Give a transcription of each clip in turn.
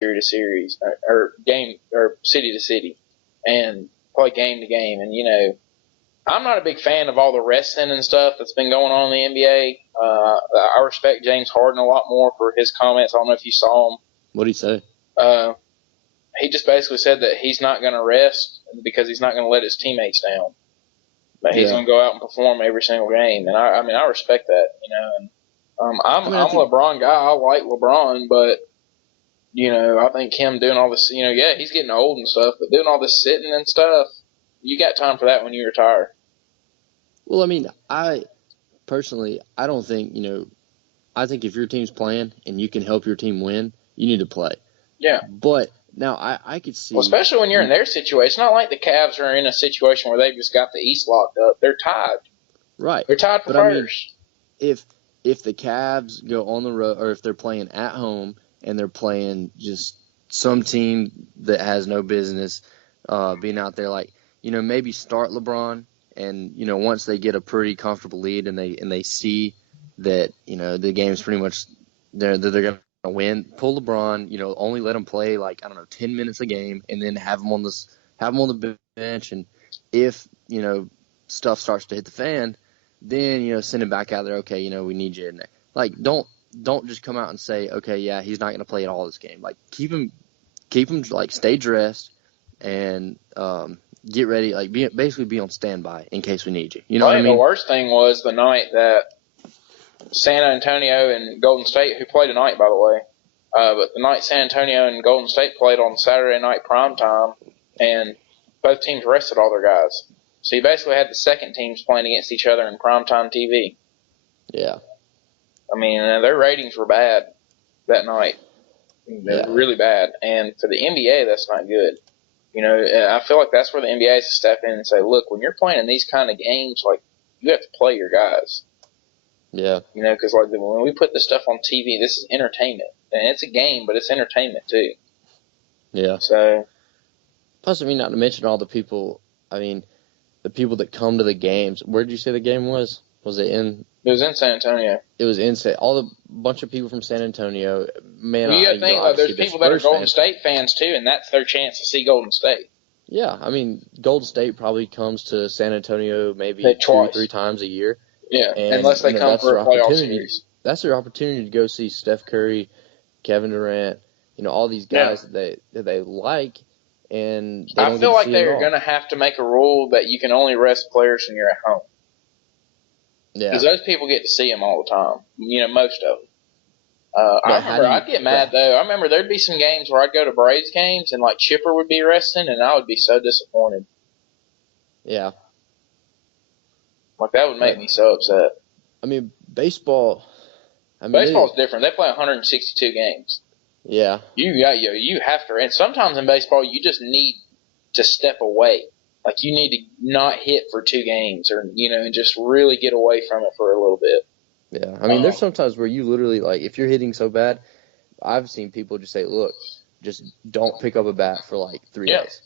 to series or game or city to city and play game to game. And, I'm not a big fan of all the wrestling and stuff that's been going on in the NBA. I respect James Harden a lot more for his comments. I don't know if you saw him. What did he say? He just basically said that he's not going to rest because he's not going to let his teammates down. But he's going to go out and perform every single game. And I respect that, And I'm a LeBron guy. I like LeBron, but I think him doing all this, he's getting old and stuff, but doing all this sitting and stuff, you got time for that when you retire. Well, I personally, I don't think, I think if your team's playing and you can help your team win, you need to play. Yeah. But now I could see. Well, especially when you're in their situation. It's not like the Cavs are in a situation where they've just got the East locked up. They're tied. Right. They're tied for first. If the Cavs go on the road, or if they're playing at home and they're playing just some team that has no business being out there, like, maybe start LeBron. And, once they get a pretty comfortable lead and they see that, the game's pretty much they're going to win, pull LeBron, only let him play 10 minutes a game, and then have him on the bench. And if, stuff starts to hit the fan, then, send him back out there. Okay, we need you in there. Don't just come out and say, okay, yeah, he's not going to play at all this game. Keep him stay dressed and, get ready, basically be on standby in case we need you. You know what I mean? The worst thing was the night that San Antonio and Golden State, who played tonight, by the way, but the night San Antonio and Golden State played on Saturday night primetime, and both teams rested all their guys. So you basically had the second teams playing against each other in primetime TV. Yeah. Their ratings were bad that night. They were really bad. And for the NBA, that's not good. I feel like that's where the NBA has to step in and say, look, when you're playing in these kind of games, you have to play your guys. Yeah. Because when we put this stuff on TV, this is entertainment. And it's a game, but it's entertainment too. Yeah. So. Plus, not to mention all the people, the people that come to the games. Where did you say the game was? Was it in? It was in San Antonio. It was in bunch of people from San Antonio. Man, you got to think there's people that are Golden State fans too, and that's their chance to see Golden State. Yeah, Golden State probably comes to San Antonio maybe 2 or 3 times a year. Yeah, unless they come for a playoff series. That's their opportunity to go see Steph Curry, Kevin Durant, all these guys that they like. And I feel like they're going to have to make a rule that you can only rest players when you're at home. Yeah. Because those people get to see them all the time. Most of them. I remember I'd get mad, though. I remember there'd be some games where I'd go to Braves games and, Chipper would be resting, and I would be so disappointed. Yeah. That would make me so upset. Baseball. Baseball's different. They play 162 games. Yeah. You have to. And sometimes in baseball, you just need to step away. You need to not hit for 2 games or, and just really get away from it for a little bit. Yeah. There's sometimes where you literally, if you're hitting so bad, I've seen people just say, look, just don't pick up a bat for 3 days.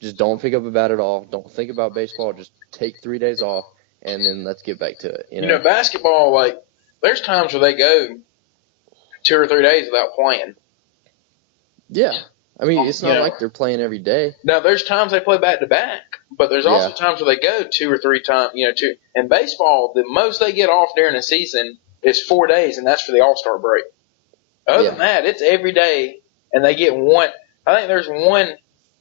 Just don't pick up a bat at all. Don't think about baseball. Just take 3 days off, and then let's get back to it. Basketball, there's times where they go 2 or 3 days without playing. Yeah. It's not like they're playing every day. Now, there's times they play back-to-back, but there's also times where they go 2 or 3 times. In baseball, the most they get off during the season is 4 days, and that's for the All-Star break. Other than that, it's every day, and they get one. I think there's one.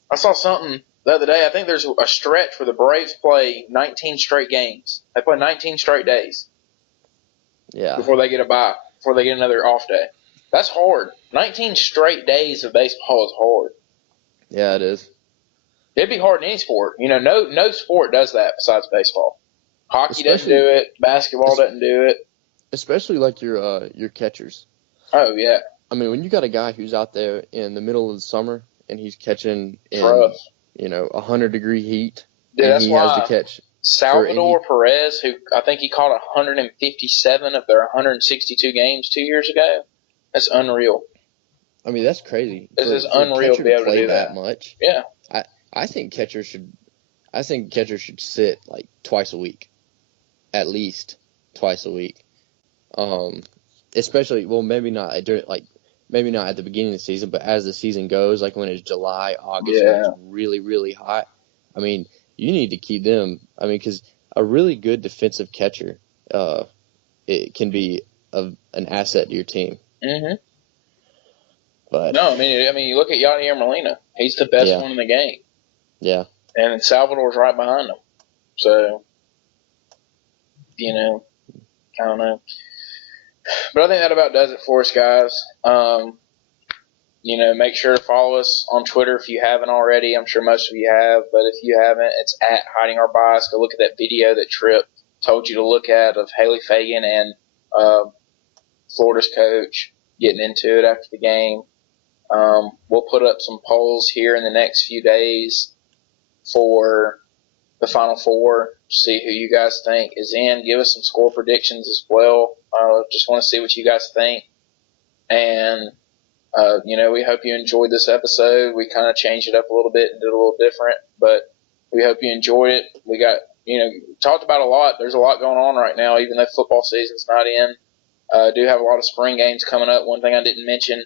I saw something the other day. I think there's a stretch where the Braves play 19 straight games. They play 19 straight days. Yeah. Before they get a bye, before they get another off day. That's hard. 19 straight days of baseball is hard. Yeah, it is. It'd be hard in any sport. No sport does that besides baseball. Hockey doesn't do it. Basketball doesn't do it. Especially your catchers. Oh, yeah. When you got a guy who's out there in the middle of the summer and he's catching in, 100-degree heat. Yeah, and that's he why has to catch Salvador Perez, who I think he caught 157 of their 162 games 2 years ago. That's unreal. That's crazy. It's unreal to be able to do that much. Yeah. I think catchers should sit twice a week, at least twice a week. Especially, well, maybe not during maybe not at the beginning of the season, but as the season goes, like when it's July, August, and it's Yeah. really, really hot, I mean, you need to keep them. I mean, because a really good defensive catcher, it can be an asset to your team. Mm-hmm. But No, I mean, you look at Yadier Molina. He's the best one in the game. Yeah. And Salvador's right behind him. So, I don't know. But I think that about does it for us, guys. Make sure to follow us on Twitter if you haven't already. I'm sure most of you have, but if you haven't, it's at Hiding Our Bias. Go look at that video that Tripp told you to look at of Haley Fagan and Florida's coach getting into it after the game. We'll put up some polls here in the next few days for the Final Four, see who you guys think is in. Give us some score predictions as well. Just want to see what you guys think. And, we hope you enjoyed this episode. We kind of changed it up a little bit and did it a little different, but we hope you enjoyed it. We got, talked about a lot. There's a lot going on right now, even though football season's not in. Do have a lot of spring games coming up. One thing I didn't mention,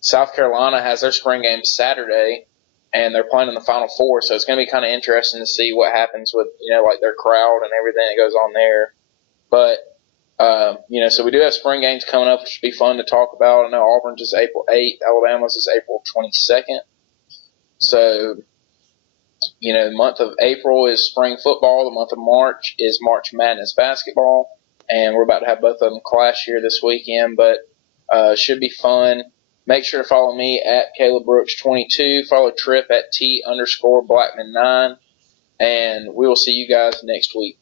South Carolina has their spring game Saturday, and they're playing in the Final Four, so it's going to be kind of interesting to see what happens with, like their crowd and everything that goes on there. But, so we do have spring games coming up, which should be fun to talk about. I know Auburn's is April 8th, Alabama's is April 22nd. So, the month of April is spring football. The month of March is March Madness basketball, and we're about to have both of them clash here this weekend, but should be fun. Make sure to follow me at Caleb Brooks 22. Follow Tripp at T_Blackmon9. And we will see you guys next week.